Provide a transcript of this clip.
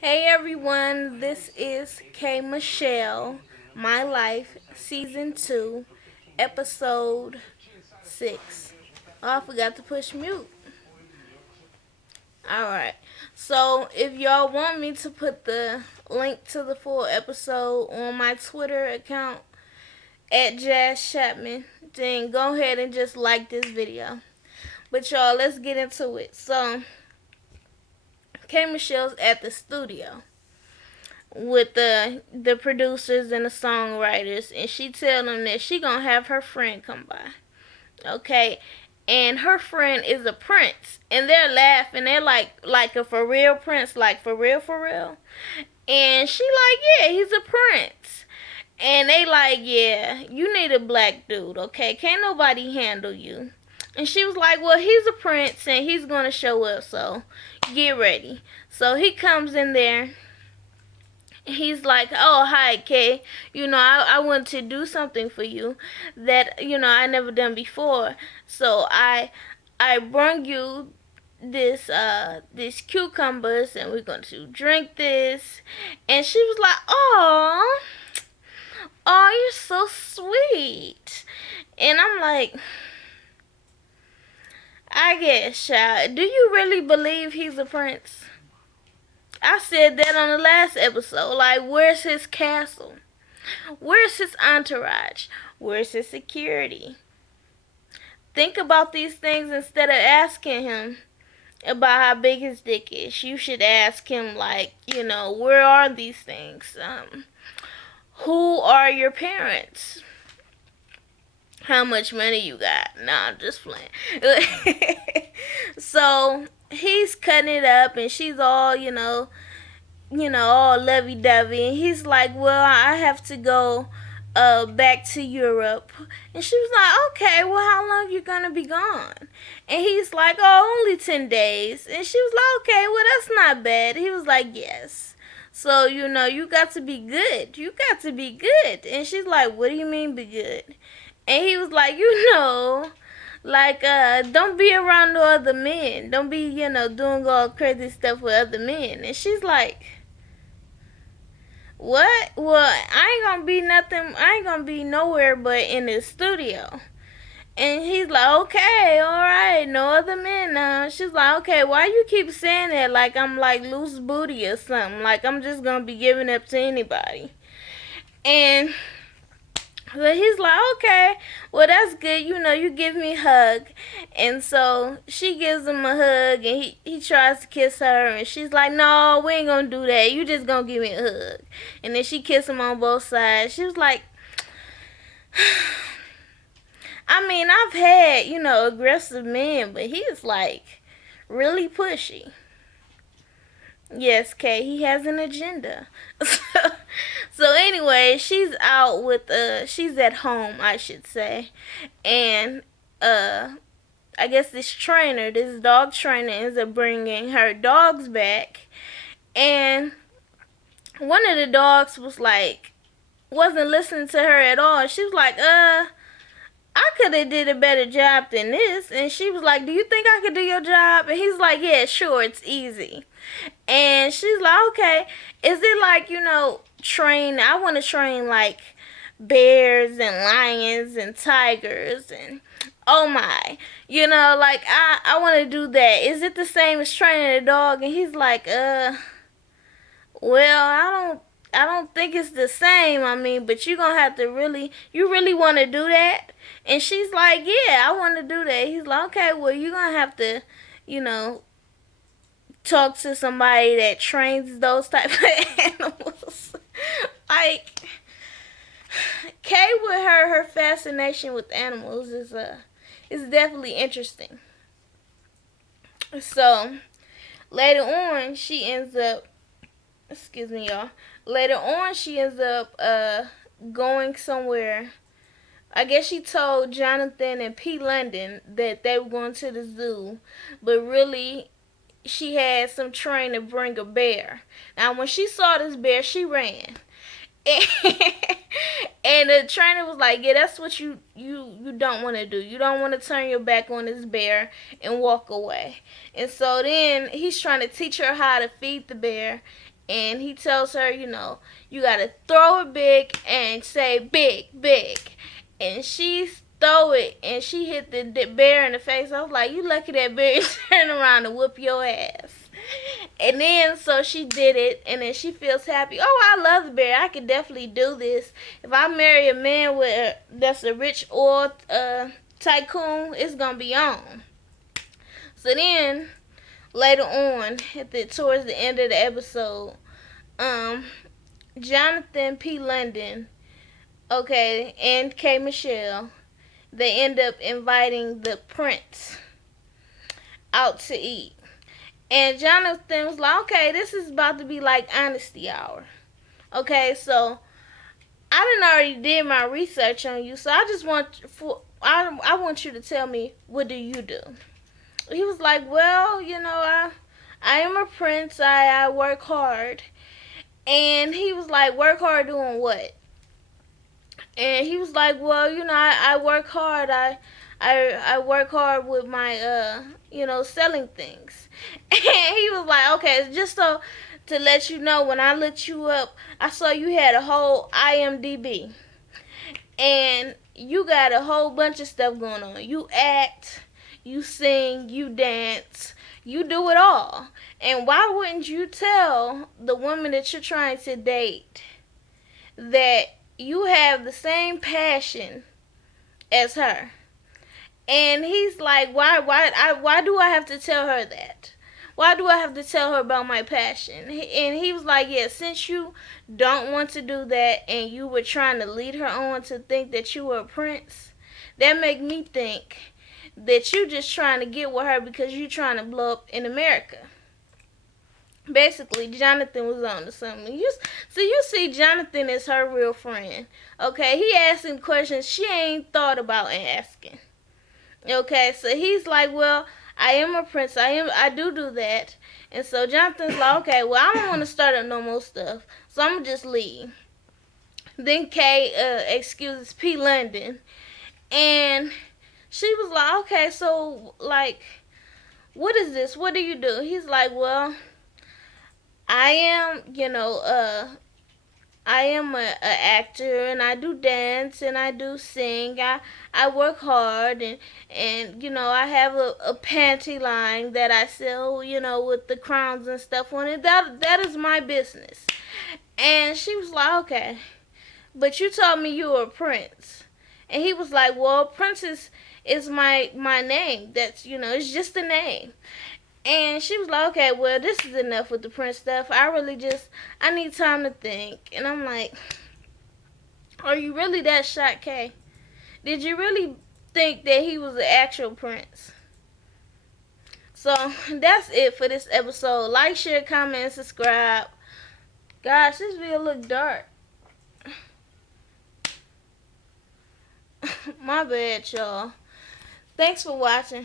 Hey everyone, this is K Michelle, My Life, Season 2, Episode 6. Oh, I forgot to push mute. Alright, so if y'all want me to put the link to the full episode on my Twitter account at Jazz Chapman, then go ahead and just like this video. But y'all, let's get into it. So, K Michelle's at the studio with the producers and the songwriters, and she tell them that she gonna have her friend come by, okay? And her friend is a prince, and they're laughing. They're like a for real prince, like for real. And she like, yeah, he's a prince. And they like, yeah, you need a black dude, okay? Can't nobody handle you. And she was like, well, he's a prince and he's gonna show up, so get ready. So he comes in there. He's like, oh, hi, Kay. I want to do something for you that, I never done before. So I brought you these cucumbers, and we're going to drink this. And she was like, oh, you're so sweet. And I'm like, I guess, child, do you really believe he's a prince? I said that on the last episode. Like, where's his castle? Where's his entourage? Where's his security? Think about these things instead of asking him about how big his dick is. You should ask him, like, where are these things? Who are your parents? How much money you got? Nah, I'm just playing. So he's cutting it up, and she's all, all lovey dovey. And he's like, well, I have to go back to Europe. And she was like, okay, well, how long you gonna be gone? And he's like, oh, only 10 days. And she was like, okay, well, that's not bad. He was like, yes. So, you got to be good. You got to be good. And she's like, what do you mean be good? And he was like, like, don't be around no other men. Don't be, doing all crazy stuff with other men. And she's like, what? Well, I ain't gonna be nothing. I ain't gonna be nowhere but in the studio. And he's like, okay, all right, no other men now. She's like, okay, why you keep saying that like I'm like loose booty or something? Like I'm just gonna be giving up to anybody. And so he's like, okay, well that's good. You give me a hug. And so she gives him a hug, and he tries to kiss her, and she's like, no, we ain't gonna do that. You just gonna give me a hug. And then she kissed him on both sides. She was like, I mean, I've had, aggressive men, but he's like really pushy. Yes, Kay, he has an agenda. So anyway, she's at home, I should say. And I guess this dog trainer ends up bringing her dogs back. And one of the dogs wasn't listening to her at all. She was like, I could have did a better job than this. And she was like, do you think I could do your job? And he's like, yeah, sure, it's easy. And she's like, okay, is it like, train, I want to train like bears and lions and tigers and oh my, like I want to do that. Is it the same as training a dog? And he's like, well, I don't think it's the same. I mean, but you're gonna have to you really want to do that? And she's like, yeah, I want to do that. He's like, okay, well, you're gonna have to, you know, talk to somebody that trains those type of animals. Like, Kay with her fascination with animals is definitely interesting. So later on, she ends up, excuse me, y'all. Later on, she ends up going somewhere. I guess she told Jonathan and P. London that they were going to the zoo, but really she had some train to bring a bear. Now, when she saw this bear, she ran. And the trainer was like, yeah, that's what you don't want to do. You don't want to turn your back on this bear and walk away. And so then he's trying to teach her how to feed the bear, And he tells her, you gotta throw it big and say big, big. And she throw it and she hit the bear in the face. I was like, you lucky that bear turned around and whoop your ass. And then so she did it, and then she feels happy. Oh, I love the bear. I could definitely do this. If I marry a man that's a rich oil tycoon, it's gonna be on. So then later on, towards the end of the episode, Jonathan P. London, okay, and K. Michelle, they end up inviting the prince out to eat. And Jonathan was like, okay, this is about to be like honesty hour. Okay, so I done already did my research on you, so I want you to tell me, what do you do? He was like, well, I am a prince. I work hard. And he was like, work hard doing what? And he was like, well, I work hard. I work hard with my selling things. And he was like, okay, just so to let you know, when I looked you up, I saw you had a whole IMDb. And you got a whole bunch of stuff going on. You act, you sing, you dance, you do it all. And why wouldn't you tell the woman that you're trying to date that you have the same passion as her? And he's like, why do I have to tell her that? Why do I have to tell her about my passion? And he was like, yeah, since you don't want to do that and you were trying to lead her on to think that you were a prince, that make me think that you just trying to get with her because you trying to blow up in America. Basically, Jonathan was on to something. So you see Jonathan is her real friend. Okay, he asking questions she ain't thought about asking. Okay, so he's like, well, I am a prince. I do that. And so Jonathan's like, okay, well, I don't want to start up no more stuff, so I'm going to just leave. Then Kay excuses P. London. And she was like, okay, so, like, what is this? What do you do? He's like, well, I am, I am a actor, and I do dance, and I do sing. I work hard, and I have a panty line that I sell, with the crowns and stuff on it. That is my business. And she was like, okay, but you told me you were a prince. And he was like, well, Prince is my name. That's, it's just a name. And she was like, okay, well, this is enough with the prince stuff. I need time to think. And I'm like, are you really that shocked, Kay? Did you really think that he was an actual prince? So, that's it for this episode. Like, share, comment, and subscribe. Gosh, this video look dark. My bad, y'all. Thanks for watching.